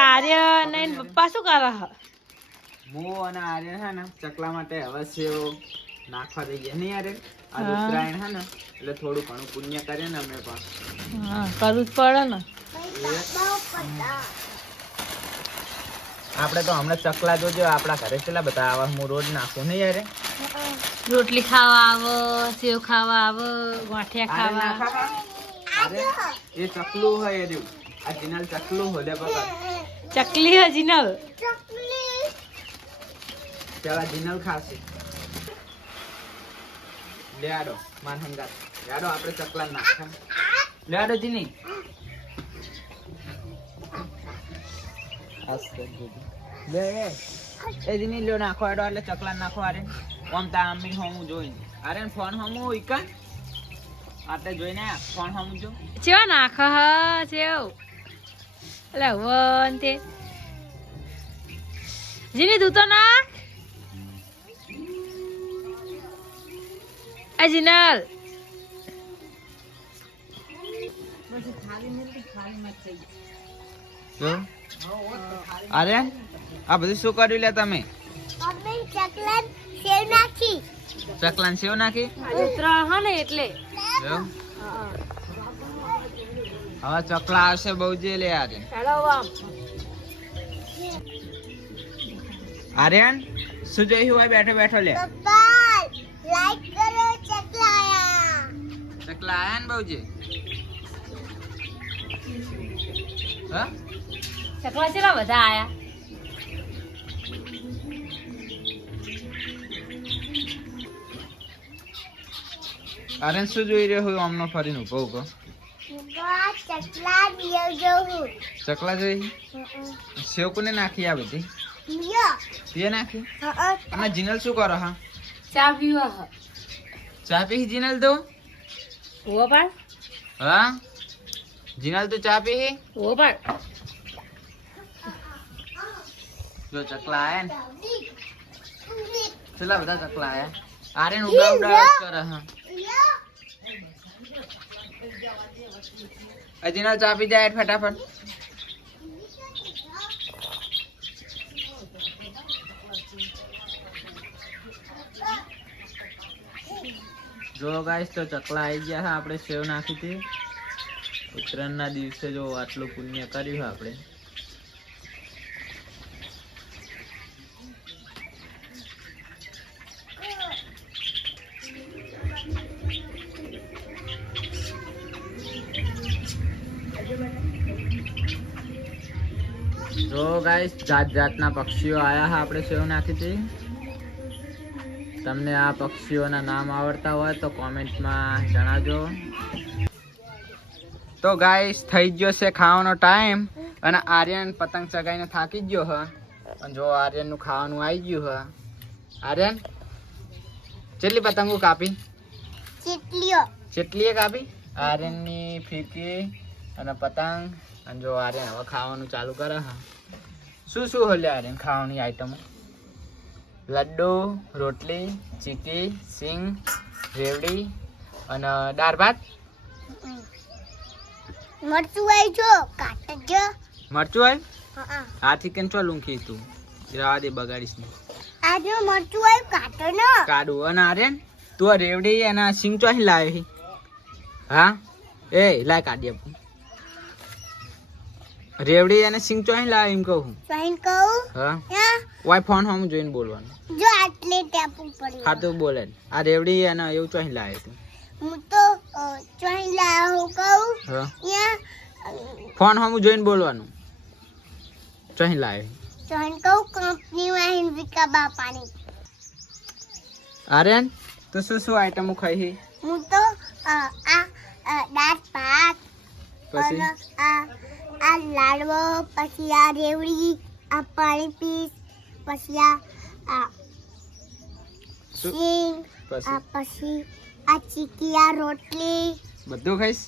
આર્યન ને પપ્પા શું કરે હ? હું અને આર્યન હે ને ચકલા માટે હવે સેવ નાખવા દઈએ નહીં આર્યન? આ ઉત્તરાયણ હે ને એટલે થોડું ઘણું પુણ્ય કરીએ ને અમે પણ. હા કરવું જ પડે ને. આપણે તો હમણાં ચકલા જોજો આપણા ઘરે કેટલા બધા આવા હું રોજ નાખું નહીં યાર. રોટલી ખાવા આવે, સેવ ખાવા આવે, ગાંઠિયા ખાવા. એ ચકલું હોય એ રહ્યું. આ જીનલ ચકલું હોય લે બગા. ચકલી હે જીનલ. પેલા જીનલ ખાશે. લે આડો માન હંગાત. યાડો આપણે ચકલા નાખા. લે આડો જીની. લે એ જીની લ્યો નાખો આડો એટલે ચકલા નાખો આરે. ઓમ તા અમીન હોમું જોઈને. આરે ફોન હોમું ઈકા. આતે જોઈને ફોન હોમું જો. ચેવા નાખ હ ચેવ. એટલે વન તે. જીની તું તો નાખ. આ જીનલ. અરે આ બધું શું કર્યું લે તમે? ચકલાન સેવ નાખી. ચકલાન સેવ નાખી? ઉતરા હા ને એટલે. હવે ચકલા આવશે બહુ જે લે આર્યન. હેલો આમ. આર્યન શું જોઈ હોય બેઠો બેઠો લે? પપ્પા લાઈક કરો ચકલા આયા. ચકલા આયા ને બહુ જે. હા? ચકલા ચેલા બધા આયા. આર્યન શું જોઈ રહ્યો હોય આમનો ફરીને ઉભો ઉભો? ચકલા દિયો જોઉં. ચકલા જોઈ? સેવ કોને નાખી આ બધી? તે નાખી? અને જીનલ શું કરો હા? ચા પીવા હ. ચા પી જીનલ તો? ઓ પણ. હા? જીનલ તો ચા પી? ઓ પણ. જો ચકલા આયા ને. ચલા બધા ચકલા આયા. આર્યન ઉડા ઉડા કરે હા. જીનલ ચા પી જાય ફટાફટ. જો ગાઈસ તો ચકલા આવી ગયા છે. આપણે સેવ નાખી હતી ઉત્તરાયણના દિવસે. જો આટલું પુણ્ય કર્યું આપણે. જો ગાઈસ જાત જાતના પક્ષીઓ આયા છે. આપણે સેવ નાખી હતી. તમને આ પક્ષીઓના નામ આવડતા હોય તો કોમેન્ટમાં જણાવજો. તો ગાઈસ થઈ ગયો છે ખાવાનો ટાઈમ અને આર્યન પતંગ ચગાઈને થાકી ગયો હ. અને જો આર્યનનું ખાવાનું આવી ગયું હ. આર્યન કેટલી પતંગો કાપી? કેટલીએ કાપી? આર્યનની ફીકી અને પતંગ. અને જો આર્યન હવે ખાવાનું ચાલુ કરે હ. શું શું હોય આર્યન ખાવાની આઈટમો? લડ્ડુ, રોટલી, ચીકી, સિંગ, રેવડી અને દાળ ભાત. મરચું આવી જો કાટજો. મરચું આવી? હાથી કેમ છો લૂંખી તું? જવા દે બગાડીશ ને. આ જો મરચું આવી કાટો ન. કાઢું. અને આર્યન તું આ રેવડી અને સિંગ ચોહી લાવી? હા એ લાય કાઢી આપું. રેવડી અને સિંગ ચોહી લાવે એમ કહું. સાઈન કહું. હા વાય ફોન હમ જોઈને બોલવાનું. જો આટલે ટેપ ઉપર. હા તું બોલે. આ રેવડી અને એવું ચોહી લાવે તું? હું તો ચોહી લાવું કહું. હા યા ફોન હમ જોઈને બોલવાનું. ચોહી લાવે? ચોહી કહું કંપની વાહિન વિકા બાપાની. આર્યન તું શું શું આઈટમો ખાઈ? હું તો આ દાળ ભાત પછી આ લાડવો, પછી આ રેવડી, આ પાણી પીસ, પછી આ સિંગ, આ પછી આ ચીકી, આ રોટલી બધું ખાઈશ?